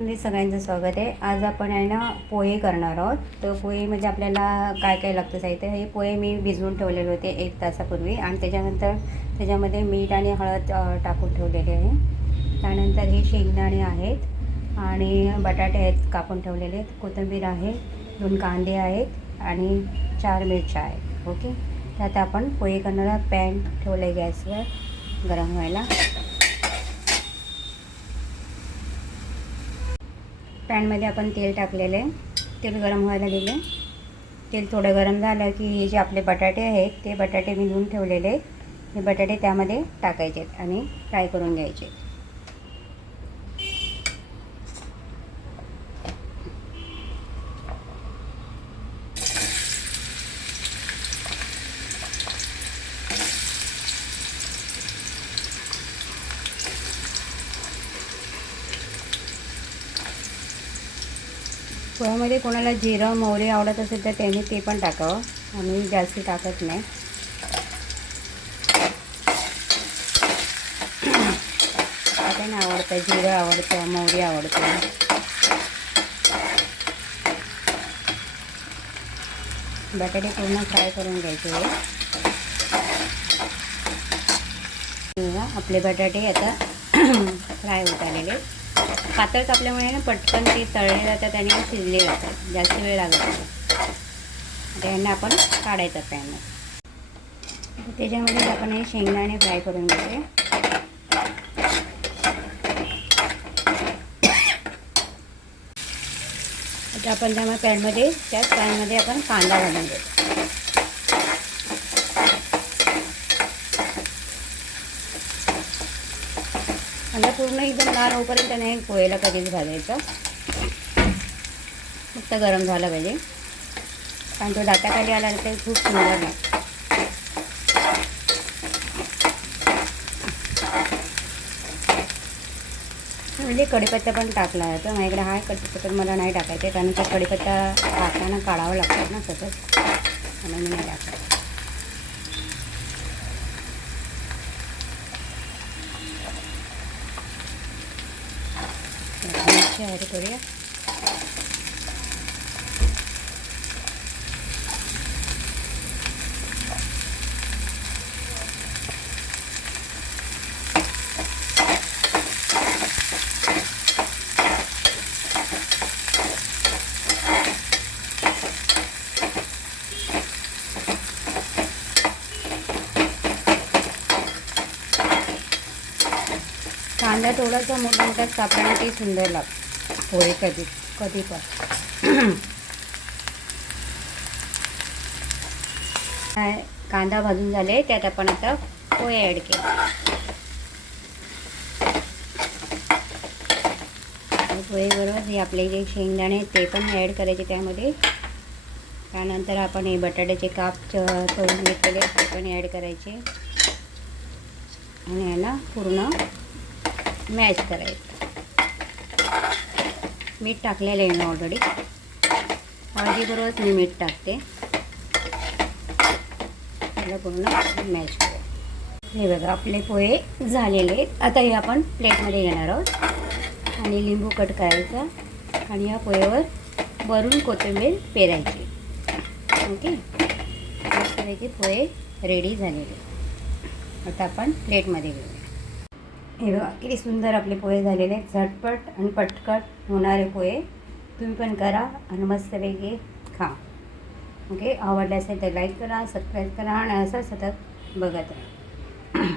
मी सगळ्यांचं स्वागत आहे. आज आपण आहे ना पोहे करणार आहोत. तर पोहेमध्ये म्हणजे आपल्याला काय काय लागतं साहित्य? हे पोहे मी भिजवून ठेवलेले होते एक तासापूर्वी आणि त्याच्यानंतर त्याच्यामध्ये मीठ आणि हळद टाकून ठेवलेले आहे. त्यानंतर हे शेंगदाणे आहेत आणि बटाटे आहेत कापून ठेवलेले आहेत. कोथिंबीर आहे दोन कांदे आहेत आणि चार मिरच्या आहेत. ओके? त्यात आपण पोहे करणारा पॅन ठेवलं आहे गॅसवर गरम व्हायला. पॅनमध्ये आपण तेल टाकलेलं आहे. तेल गरम व्हायला दिलं तेल थोडं गरम झालं की हे जे आपले बटाटे आहेत ते बटाटे मी धुवून ठेवलेले आहेत. हे बटाटे त्यामध्ये टाकायचे आणि फ्राय करून घ्यायचे पोह्यामध्ये कोणाला जिरं मोहरी आवडत असेल तर त्याने ते पण टाकावं. आम्ही जास्त टाकत नाही. आता आवडतं जिरं आवडतं मोहरी आवडतं. बटाटे पूर्ण फ्राय करून घ्यायचे आपले बटाटे आता फ्राय होत आलेले. पातळ कापल्यामुळे ना पटकन ते तळले जातात आणि शिजले जातात जास्त वेळ लागत नाही. त्यांना आपण काढायचं पॅनला त्याच्यामध्ये आपण हे शेंगदाणे फ्राय करून घ्यायचे आता आपण त्यामुळे पॅनमध्ये त्याच पॅनमध्ये आपण कांदा घालून देतो कांदा पूर्ण एकदम लाल होईपर्यंत नाही पोहेला कधीच घालायचं. फक्त गरम झाला पाहिजे. कारण तो दाताखाली आला तर खूप सुंदर लागतो म्हणजे कडीपत्ता पण टाकला तर माझ्याकडे हा कडीपत्ता तर मला नाही टाकायचं कारण तो कडीपत्ता टाकताना काढावं लागतं ना सतत. म्हणून मी नाही टाकत मिरची ॲड करूया कांदा थोडासा मोठा मोठा कापल्याने ते सुंदर लागतं. पोहे कधी कधी पण. काय कांदा भाजून झाले त्यात आपण आता पोहे ॲड केले. पोहेबरोबर हे आपले जे शेंगदाणे आहेत ते पण ॲड करायचे त्यामध्ये. त्यानंतर आपण हे बटाट्याचे काप च- तळून घेतलेले ते पण ॲड करायचे. आणि याला पूर्ण मॅश करायचं. मीठ टाकलेलं आहे मी ऑलरेडी हळदीबरोबरच मी मीठ टाकते. त्याला पूर्ण मॅश करूया हे बघा आपले पोहे झालेले आहेत. आता हे आपण प्लेटमध्ये घेणार आहोत. आणि लिंबू कट करायचा. आणि या पोहेवर वरून कोथिंबीर पेरायची. ओके? मस्तपैकी पोहे रेडी झालेले आता आपण प्लेटमध्ये घेऊया. हे बघा किती सुंदर आपले पोहे झालेले आहेत. झटपट आणि पटकट होणारे पोहे तुम्ही पण करा आणि मस्तपैकी खा. ओके आवडले असेल तर लाईक करा सबस्क्राईब करा आणि असं सतत बघत राहा.